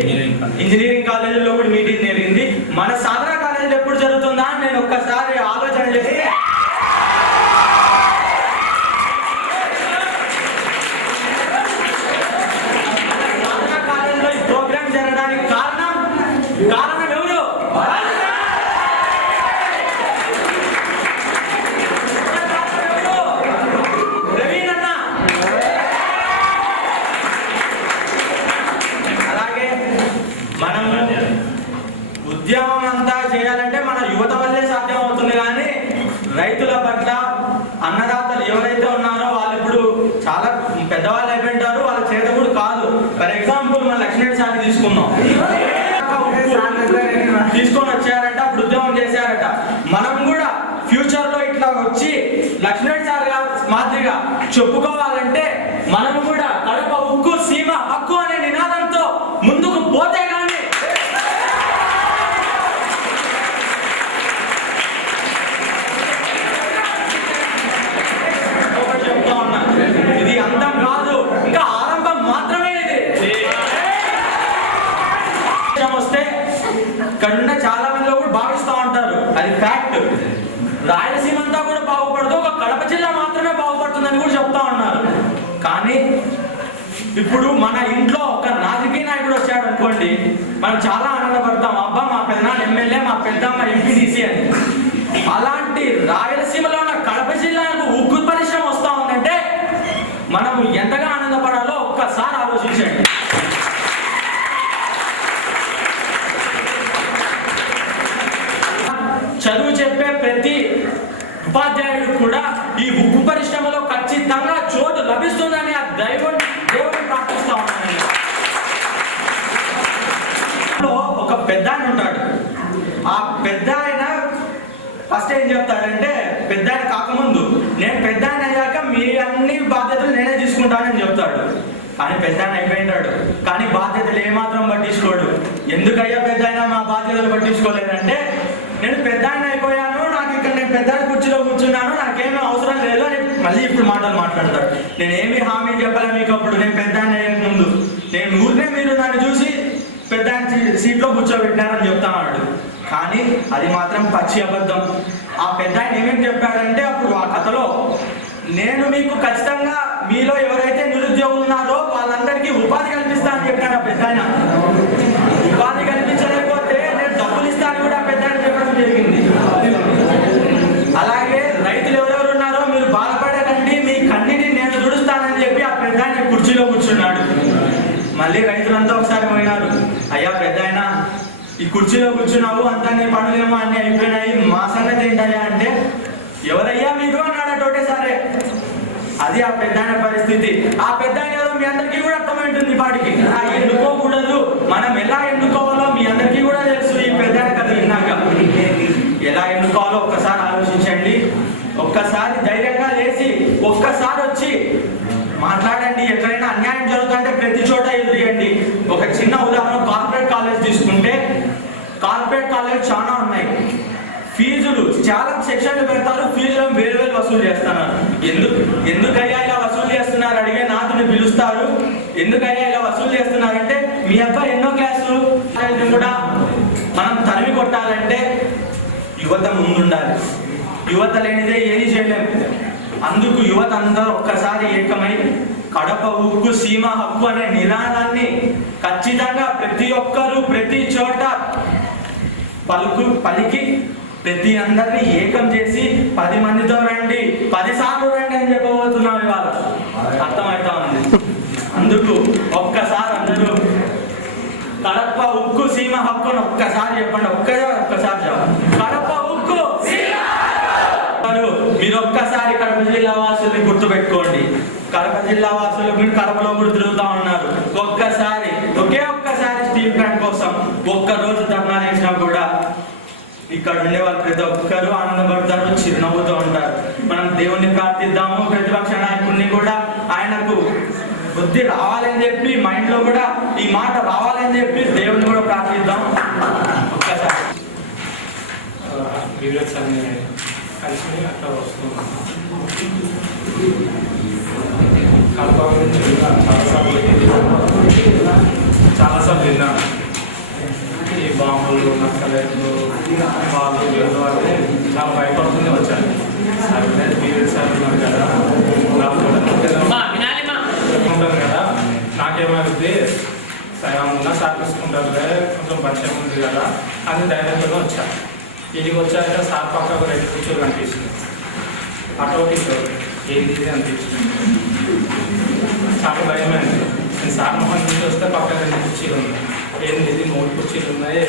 ఇంజనీరింగ్ కాలేజీలో కూడా మీటింగ్ జరిగింది. మన సాధన కాలేజీలో ఎప్పుడు జరుగుతుందా అని నేను ఒక్కసారి ఆలోచన చేసి సాధన కాలేజీలో ఈ ప్రోగ్రామ్ జరగడానికి కారణం ఎవరు? ప్రవీణ్ అన్న. అలాగే మనం ఉద్యమం అంతా చేయాలంటే మన యువత వల్లే సాధ్యం అవుతుంది. కానీ రైతుల పట్ల అన్నదాతలు ఎవరైతే ఉన్నారో వాళ్ళు ఇప్పుడు చాలా పెద్దవాళ్ళు అయిపోయింటారు, వాళ్ళ చేత కూడా కాదు. ఫర్ ఎగ్జాంపుల్ మన లక్ష్మణ్ సార్ తీసుకుందాం, తీసుకొని వచ్చారట, అప్పుడు ఉద్యమం చేశారట. మనం కూడా ఫ్యూచర్ లో ఇట్లా వచ్చి లక్ష్మణ్ సార్ మాదిరిగా చెప్పుకోవాలంటే మనం కూడా కడప ఉక్కు సీమ హక్కు అనే నినాదంతో ముందుకు పోతే గానీ చెప్తా ఉన్నా, ఇది అంతం కాదు, ఇంకా ఆరంభం మాత్రమే. ఇది వస్తే ఇక్కడున్న చాలా మంది కూడా భావిస్తూ ఉంటారు, అది ఫ్యాక్ట్. రాయలసీమ అంతా కూడా బాగుపడదు, ఒక కడప జిల్లా మాత్రమే బాగుపడుతుందని కూడా చెప్తా ఉన్నారు. కానీ ఇప్పుడు మన ఇంట్లో ఒక రాజకీయ నాయకుడు వచ్చాడు అనుకోండి, మనం చాలా ఆనందపడతాం, అబ్బా మా పెద్దనాన్న ఎమ్మెల్యే, మా పెద్దమ్మ ఎంపీటీసీ అని. అలాంటి రాయలసీమలో ఉన్న కడప జిల్లాకు ఉక్కు పరిశ్రమ వస్తా ఉందంటే మనం ఎంతగా ఆనందపడాలో ఒక్కసారి ఆలోచించండి. చదువు చెప్పే ప్రతి ఉపాధ్యాయుడు కూడా ఈ ఉక్కు పరిశ్రమలో ఖచ్చితంగా చోటు లభిస్తుందని ఆ దేవుడిని ప్రార్థిస్తా ఉన్నాను. ఒక పెద్ద ఆయన ఉంటాడు, ఆ పెద్ద ఆయన ఫస్ట్ ఏం చెప్తాడంటే, పెద్ద ఆయన కాకముందు నేను పెద్ద ఆయన అయ్యాక మీ అన్ని బాధ్యతలు నేనే తీసుకుంటానని చెప్తాడు. కానీ పెద్ద ఆయన అయిపోయినాడు, కానీ బాధ్యతలు ఏమాత్రం పట్టించుకోడు. ఎందుకయ్యా పెద్ద ఆయన మా బాధ్యతలు పట్టించుకోలేదంటే, నేను పెద్ద ఆయన అయిపోయాను, నాకు ఇక్కడ నేను పెద్ద కుర్చీలో కూర్చున్నాను, నాకేమీ అవసరం లేదు అని మళ్ళీ ఇప్పుడు మాటలు మాట్లాడతాడు. నేనేమి హామీ చెప్పలే మీకు అప్పుడు, నేను పెద్ద ఆయన అయ్యే ముందు. నేను ఊరినే మీరు నన్ను చూసి పెద్ద ఆయన సీట్లో కూర్చోబెట్టినారని చెప్తాడు. కానీ అది మాత్రం పచ్చి అబద్ధం. ఆ పెద్ద ఆయన ఏమేమి చెప్పాడంటే, అప్పుడు ఆ కథలో నేను మీకు ఖచ్చితంగా మీలో ఎవరైతే నిరుద్యోగులు ఉన్నారో వాళ్ళందరికీ ఉపాధి కల్పిస్తా అని చెప్పాడు ఆ పెద్ద ఆయన. ఉపాధి కల్పించలేకపోతే నేను డబ్బులు ఇస్తాను కూడా పెద్ద ఆయన చెప్పడం జరిగింది. అలాగే రైతులు ఎవరెవరు ఉన్నారో మీరు బాధపడకండి, మీ కన్నీటిని నేను తుడుస్తానని చెప్పి ఆ పెద్ద ఆయన కుర్చీలో కూర్చున్నాడు. మళ్ళీ రైతులంతా ఒకసారి పోయినారు, అయ్యా పెద్ద ఆయన ఈ కుర్చీలో కూర్చున్నావు, అంతా నీ పనులేమో అన్ని అయిపోయినాయి, మా సంగతి ఏంటయ్యా అంటే, ఎవరయ్యా మీరు అన్నాడు ఒకటేసారి. అది ఆ పెద్ద ఆయన పరిస్థితి. ఆ పెద్ద ఆయన ఏదో మీ అందరికీ కూడా అర్థమైంటుంది పాటికి, ఎన్నుకోకూడదు, మనం ఎలా ఎన్నుకోవాలో మీ అందరికీ కూడా తెలుసు. ఈ పెద్ద ఆయన కథ విన్నాక ఎలా ఎన్నుకోవాలో ఒక్కసారి ఆలోచించండి. ఒక్కసారి ధైర్యంగా లేచి ఒక్కసారి వచ్చి మాట్లాడండి. ఎక్కడైనా అన్యాయం జరుగుతుంటే ప్రతి చోట ఎదురేయండి. ఒక చిన్న ఉదాహరణ, కార్పొరేట్ కాలేజ్ తీసుకుంటే, కార్పొరేట్ కాలేజ్ చాలా ఉన్నాయి, ఫీజులు చాలా సెక్షన్లు పెడతారు, ఫీజులను వేరు వసూలు చేస్తున్నారు. ఎందుకయ్యా ఇలా వసూలు చేస్తున్నారు అడిగే నాదుని పిలుస్తారు. ఎందుకయ్యా ఇలా వసూలు చేస్తున్నారంటే, మీ అబ్బాయి ఎన్నో క్లాసు కూడా మనం తరిమి కొట్టాలంటే యువత ముందుండాలి. యువత లేనిదే ఏది చేయలేము. అందుకు యువత అందరూ ఒక్కసారి ఏకమై కడప ఉక్కు సీమ హక్కు అనే నినాదాన్ని ఖచ్చితంగా ప్రతి ఒక్కరూ ప్రతి చోట పలికి ప్రతి అందరినీ ఏకం చేసి 10 మందితో రండి, 10 సార్లు రండి అని చెప్పబోతున్నాం. ఇవాళ అర్థమవుతా ఉంది. అందుకు ఒక్కసారి అందరూ కడప ఉక్కు సీమ హక్కు అని ఒక్కసారి చెప్పండి. ఒక్కసారి చెప్పండి, కడప ఉక్కు సీమ హక్కు. మీరు ఒక్కసారి కడప జిల్లా వాసుల్ని గుర్తుపెట్టుకోండి. కడప జిల్లా వాసులు మీరు కడపలో కూడా తిరుగుతా ఉన్నారు. ఒకే ఒక్కసారి స్టీల్ ప్లాంట్ కోసం ఒక్కరోజు ధర్నా చేసినా కూడా ఇక్కడ ఉండే వాళ్ళు ప్రతి ఒక్కరు ఆనందపడతారు, చిరునవ్వుతూ ఉంటారు. మనం దేవుణ్ణి ప్రార్థిద్దాము, ప్రతిపక్ష నాయకుడిని కూడా ఆయనకు బుద్ధి రావాలని చెప్పి, మైండ్ లో కూడా ఈ మాట రావాలని చెప్పి దేవుని కూడా ప్రార్థిద్దాం. ఒక్కసారి కలిసి అట్లా వస్తున్నాం. కడప గురించి చాలాసార్లు విన్నాను. ఈ బాంబులు, నక్కలేట్లు, వాళ్ళు వీళ్ళు అంటే చాలా భయపడుతూనే వచ్చాను. సరే మీరు సార్ ఉన్నారు కదా, ఉంటాను కదా, నాకేమైంది సగంగా సాధిస్తుంటారు, కొంచెం పరిచయం ఉంది కదా అని ధైర్యంగా వచ్చాను. ఇంటికి వచ్చాక సార్ పక్కకు 2 కూర్చోలు కనిపిస్తుంది. అటోకి ఏంటి అనిపించింది, చాలా భయమైంది. నేను సార్ మొహం నుంచి వస్తే పక్కన 2 కుర్చీలు ఉన్నాయి. ఏంది 3 కుర్చీలు ఉన్నాయి,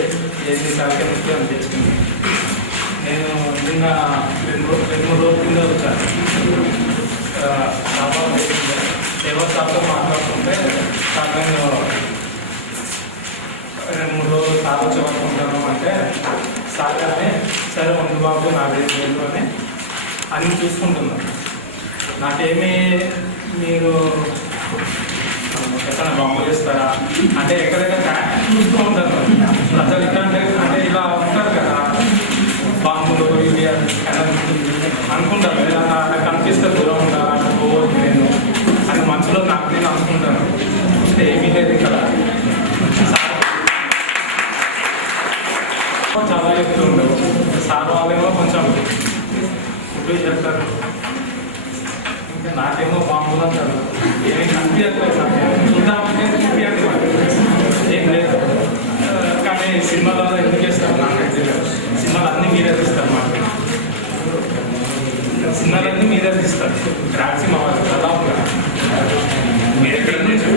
ఏంది సార్కే ముఖ్యం అనిపించింది. నేను నిన్న 2-3 రోజుల కింద వచ్చాను. ఎవరు సార్తో మాట్లాడుతుంటే సార్ నేను 2-3 రోజులు సార్ వచ్చి పట్టుకుంటాను అంటే, సార్ గారిని సరే ఉంది బాబు నాదేం లేదు అని అన్ని చూసుకుంటున్నాను. నాకేమీ మీరు ఎక్కడ బాంబు చేస్తారా అంటే ఎక్కడెక్కడ చూస్తూ ఉంటారు ప్రజలు ఇక్కడ అంటే ఇలా ఉంటారు కదా బాంబులు ఇవి అనుకుంటారు ఏదన్నా కనిపిస్తే దూరం ఉండాలి అక్కడ పోవద్దు నేను అని మనసులో నాకు నేను అనుకుంటాను. అంటే ఏమీ లేదు ఇక్కడ చాలా చెప్తూ ఉండవు సార్ వాళ్ళేమో కొంచెం ఫుడ్ చెప్తారు ఇంకా నాకేమో బాంబులు అంటారు ఏమీ కనిపించట్లేదు చూద్దామంటే కనిపించట్లేదు ఏం లేదు. కానీ సినిమాలో ఎందుకు చేస్తారు నాకైతే తెలియదు. సినిమాలు అన్నీ మీరే తీస్తారు మాకు సినిమాలన్నీ మీరే తీస్తారు రాసి మా వాళ్ళు అలా ఉంటారు. మీరు ఎక్కడ నుంచి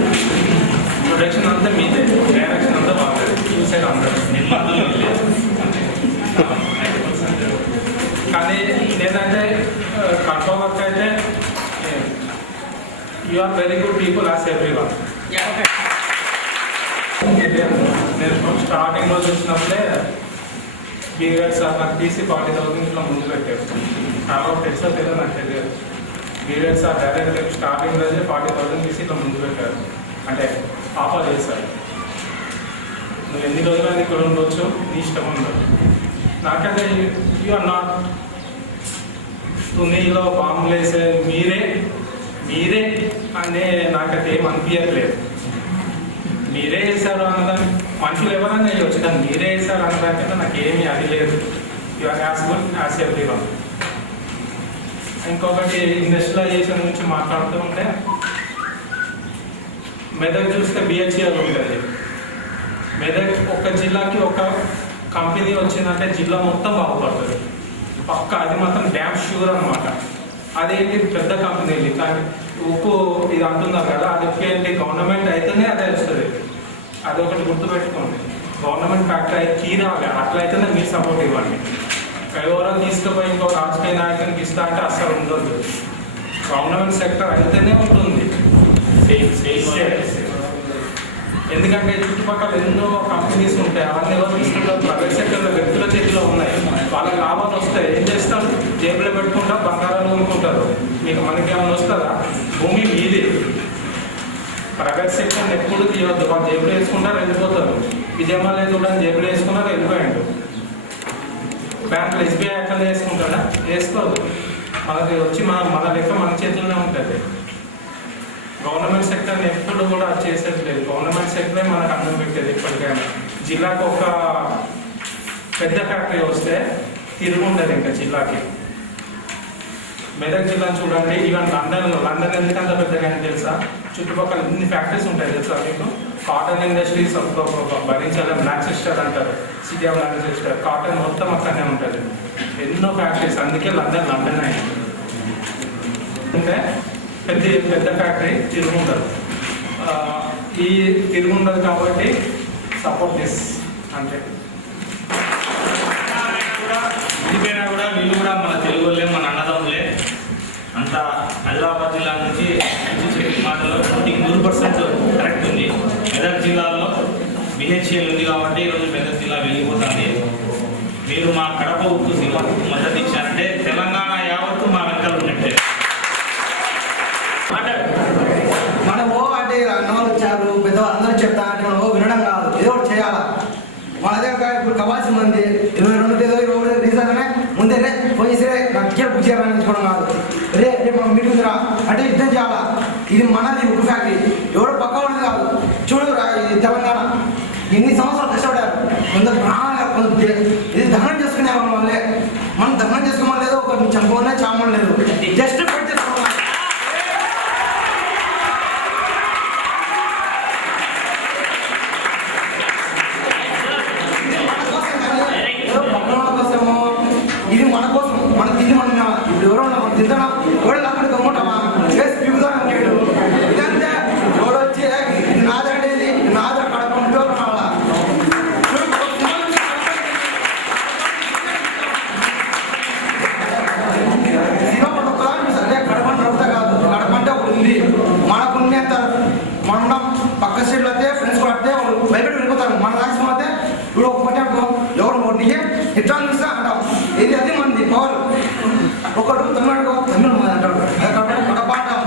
ప్రొడక్షన్ అంతా మీదే డైరెక్షన్ అంతా బాగుంటుంది చూసారు అందరూ నిర్మాతలు కానీ నేనంటే కడప వర్క్ అయితే you are very good people as everyone. నేను స్టార్టింగ్ రోజు వచ్చినప్పుడే బీగడ్ సార్ నాకు తీసి 40,000 ఇట్లా ముందు పెట్టారు. చాలా తెలుసో తెలియదు నాకు తెలియదు. బీగడ్ సార్ డైరెక్ట్ స్టార్టింగ్ రోజే 40,000 తీసి ఇట్లా ముందు పెట్టారు అంటే ఆఫర్ చేశారు. నువ్వు ఎన్ని రోజులు ఇక్కడ ఉండొచ్చు నీ ఇష్టం ఉండదు. నాకైతే యు ఆర్ నాట్ తునీలో బాంబులు వేసే మీరే అనే నాకైతే ఏం అనిపించట్లేదు. మీరే వేశారు అన్నదాన్ని మనుషులు ఎవరైనా చేయవచ్చు కానీ మీరే వేశారు అన్నదానికైతే నాకు ఏమీ అది లేదు. You are as good as everyone. ఇంకొకటి ఇండస్ట్రియలైజేషన్ గురించి మాట్లాడుతూ ఉంటే మెదక్ చూస్తే బిహెచ్ఎల్ ఉంటుంది. మెదక్ ఒక జిల్లాకి ఒక కంపెనీ వచ్చిందంటే జిల్లా మొత్తం బాగుపడుతుంది పక్క. అది మాత్రం డ్యామ్ షూర్ అనమాట. అదేంటి పెద్ద కంపెనీలు కానీ ఉక్కు ఇది అంటున్నారు కదా అది ఏంటి గవర్నమెంట్ అయితేనే అదే వస్తుంది. అది ఒకటి గుర్తుపెట్టుకోండి. గవర్నమెంట్ ఫ్యాక్టరీ అయితే తీరాలి అట్లయితేనే మీరు సపోర్ట్ ఇవ్వండి. ఎవరో తీసుకుపోయి ఇంకో రాజకీయ నాయకునికి ఇస్తా అంటే అస్సలు ఉండదు. గవర్నమెంట్ సెక్టర్ అయితేనే ఉంటుంది. ఎందుకంటే చుట్టుపక్కల ఎన్నో కంపెనీస్ ఉంటాయి. అవన్నీ ఎవరు తీసుకుంటారు? ప్రైవేట్ సెక్టర్లో వ్యక్తుల చేతిలో ఉన్నాయి. వాళ్ళకి లాభాలు వస్తాయి ఏం చేస్తారు? జేబులో పెట్టుకుంటారు, బంగారాలు కొనుక్కుంటారు. మీకు మనకి ఏమైనా వస్తుందా? భూమి మీది. ప్రైవేట్ సెక్టర్ ఎప్పుడు తీయవద్దు. వాళ్ళు జేబులు వేసుకుంటారు వెళ్ళిపోతారు. విజయమాల చూడని జేబులు వేసుకున్నారు వెళ్ళిపోయాడు. బ్యాంకులో ఎస్బీఐ అకౌంట్ వేసుకుంటారా? వేసుకోదు. మనకి వచ్చి మన లెక్క మన చేతుల్లోనే ఉంటుంది. గవర్నమెంట్ సెక్టర్ని ఎప్పుడు కూడా చేసేది లేదు. గవర్నమెంట్ సెక్టరే మనకు అన్నం పెట్టేది ఎప్పటికైనా. జిల్లాకు ఒక పెద్ద ఫ్యాక్టరీ వస్తే తిరుగుండదు ఇంకా జిల్లాకి. మెదక్ జిల్లాను చూడండి. ఈవెన్ లండన్ ఎందుకంత పెద్దగా తెలుసా? చుట్టుపక్కల ఇన్ని ఫ్యాక్టరీస్ ఉంటాయి తెలుసా మీకు? కాటన్ ఇండస్ట్రీస్ భరించాలి. బ్లాక్ సిస్టర్ అంటారు, city of black sister. Cotton మొత్తం అక్కడనే ఉంటుంది. ఎన్నో ఫ్యాక్టరీస్. అందుకే లండన్ అయింది. అంటే పెద్ద ఫ్యాక్టరీ తిరుగుండదు. ఈ తిరుగుండదు కాబట్టి సపోర్ట్ దిస్ అంటే ఇండిపోయినా కూడా వీళ్ళు కూడా మన తెలుగు వాళ్ళే, మన అన్నదమ్ములే. అంతా ఆదిలాబాద్ జిల్లా నుంచి మాటలో 100% కరెక్ట్ ఉంది. మెదక్ జిల్లాలో బిహెచ్ఎల్ ఉంది కాబట్టి ఈరోజు మెదక్ జిల్లా వెళ్ళిపోతుంది. మీరు మా కడప ఉక్కు సినిమాకు మద్దతు ఇచ్చారంటే తెలంగాణ యావత్తు మా వెనకాల ఉన్నట్టే. మనము అంటే అన్నవాళ్ళు వచ్చారు పెద్దవాళ్ళు అందరూ చెప్తా అంటే మనం వినడం కాదు, ఏదో ఒకటి చేయాలా. మన దగ్గర ఇప్పుడు కావాల్సిన మంది 22 రీజన్ అనే ముందే రే పోయి సరే నాకు టికెట్ బుక్ చేయాలని అనుకోవడం కాదు. రేపు మనం మీటింగ్ రా అంటే యుద్ధం చేయాలా. ఇది మనది ఉక్కు ఫ్యాక్టరీ, ఎవడో పక్క ఉన్నది కాదు. చూడు ఇది తెలంగాణ ఎన్ని సంవత్సరాలు కష్టపడ్డారు. కొందరు ప్రాణాలు ఇది దహనం చేసుకునే వాళ్ళే. మనం దహనం చేసుకోమని లేదు, ఒక చంపడం చామడం లేదు, జస్ట్ పెట్టి చేసుకోవాలి. ఇది మన కోసం, మన తిండి మనం ఇప్పుడు ఎవరో మనం తింటామా, ఎవరు అక్కడ దొంగటామా, చేసి పిగుతాం అంటాడు. ఇదంతే ఎవరు వచ్చి ఇది నాదండేది నాద కడప రావాలా. అదే కడప నడుపుతా కాదు, కడప అంటే ఒకటి ఉంది. మనకున్న మనం పక్క స్టేట్లో అయితే ఫ్రెండ్స్ కూడా అయితే వాళ్ళు భయపెట్టి వెళ్ళిపోతారు. మన రాష్ట్రం అయితే ఇప్పుడు ఒక పట్టే ఎవరు నీకే ఇట్లా చూస్తా అంటాం. పవర్. ఒకడు తమిళ అంటాడు కొడపాఠం.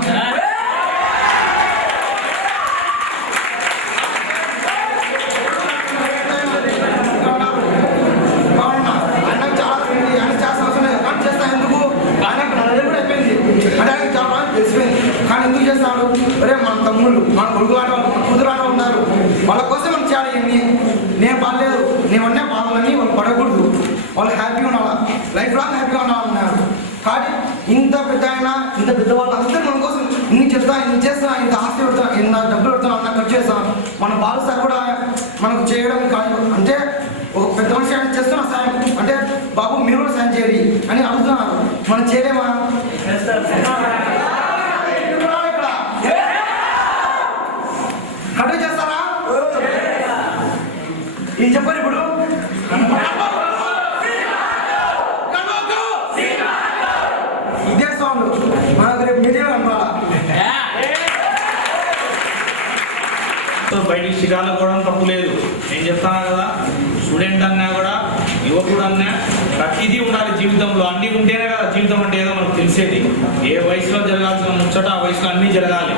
కానీ ఎందుకు చేస్తాడు? అరే మన తమ్ముళ్ళు మన కుదురాట ఉన్నారు, వాళ్ళ కోసం మనం చేయాలి. ఇవన్నీ నేను బాగాలేదు, నేనున్న బాధలన్నీ వాళ్ళు పడకూడదు, వాళ్ళు హ్యాపీగా ఉండాలా, లైఫ్ లాంగ్ హ్యాపీగా ఉండాలన్నారు. కానీ ఇంత పెద్ద అయినా ఇంత పెద్దవాళ్ళు అందరూ మన కోసం ఇన్ని చెప్తా, ఇన్ని చేస్తా, ఇంత ఆస్తి పెడతా, ఇంత డబ్బులు పెడతా, అన్న ఖర్చు చేస్తాం. మన బాధ సార్ కూడా మనకు చేయడం కాదు. అంటే ఒక పెద్ద మనిషి ఆయన చేస్తున్న సాయం అంటే బాబు మీరు కూడా సాయం చేయాలి అని అడుగుతున్నారు. మనం చేయలేమా? కట్టు చేస్తారా? ఇది చెప్పండి. ఇప్పుడు ఇదే సౌండ్ మనకు రేపు మీడియా కనపాలా. బయటికి శిఖాలు కూడా తప్పు లేదు. నేను చెప్తాను కదా, స్టూడెంట్ అన్నా కూడా యువకుడు అన్నా ప్రతిదీ ఉండాలి జీవితంలో. అన్నీ ఉంటేనే కదా జీవితం అంటే ఏదో మనకు తెలిసేది. ఏ వయసులో జరగాల్సిన ముచ్చట ఆ వయసులో అన్నీ జరగాలి.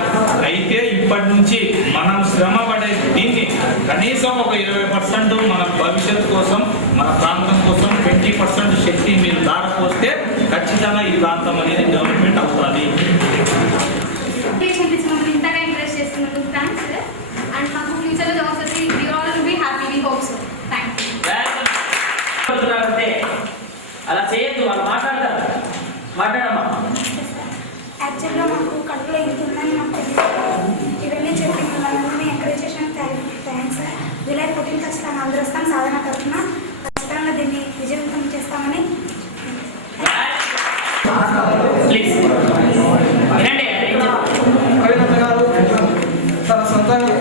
అయితే ఇప్పటి నుంచి మనం శ్రమ పడే దీన్ని కనీసం ఒక 20% మన భవిష్యత్తు కోసం, మన ప్రాంతం కోసం 20% శక్తి మీరు దారపోస్తే ఖచ్చితంగా ఈ ప్రాంతం అనేది డెవలప్మెంట్ అవుతుంది. ఇంతగా ఇంట్రెస్ట్ చేస్తున్నందుకు థ్యాంక్స్. అండ్ మాకు ఫ్యూచర్లో జాబ్స్ వచ్చి we all will be happy. We hope so. Thank you. అలా చేయొద్దు, వాళ్ళు మాట్లాడతారు. మాట్లాడమ్మా. యాక్చువల్గా మాకు కడుపులో ఇంత ఉందని మాకు తెలియదు. ఇవన్నీ చెప్పిన వాళ్ళని ఎంకరేజ్ చేసిన థ్యాంక్స్. జూలై 14 ఖచ్చితంగా అందరూ వస్తాం. సాధన తరఫున ఖచ్చితంగా దీన్ని విజయవంతం చేస్తామని. ప్లీజ్ వినండి. కవినంద గారు తన సొంతంగా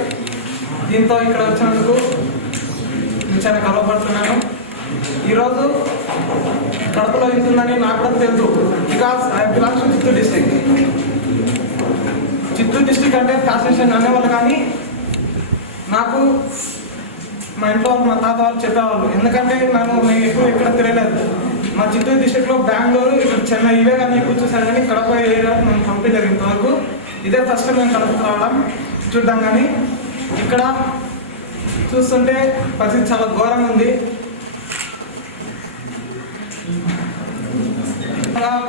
దీంతో ఇక్కడ వచ్చినందుకు నేను చాలా గర్వపడుతున్నాను. ఈరోజు కడపలో ఇంతుందని నాకు కూడా తెలుసు. Because I belongs to Chittoor district. Chittoor district అంటే ఫ్యాసినేషన్ అనేవాళ్ళు, కానీ నాకు మా ఇంట్లో మా తాత వాళ్ళు చెప్పేవాళ్ళు. ఎందుకంటే నేను ఎక్కువ ఎక్కడ తిరగలేదు. మా చిత్తూరు డిస్ట్రిక్ట్లో బెంగళూరు, ఇక్కడ చెన్నై ఇవే కానీ ఎక్కువ చూసాను, కానీ కడప ఏరియాలో మేము కంప్లీట్ జరిగినంత వరకు ఇదే ఫస్ట్ మేము కడప రావడం చూద్దాం. కానీ ఇక్కడ చూస్తుంటే పరిస్థితి చాలా ఘోరంగా ఉంది.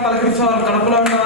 పలకరించేవాళ్ళు కడపలో ఉన్న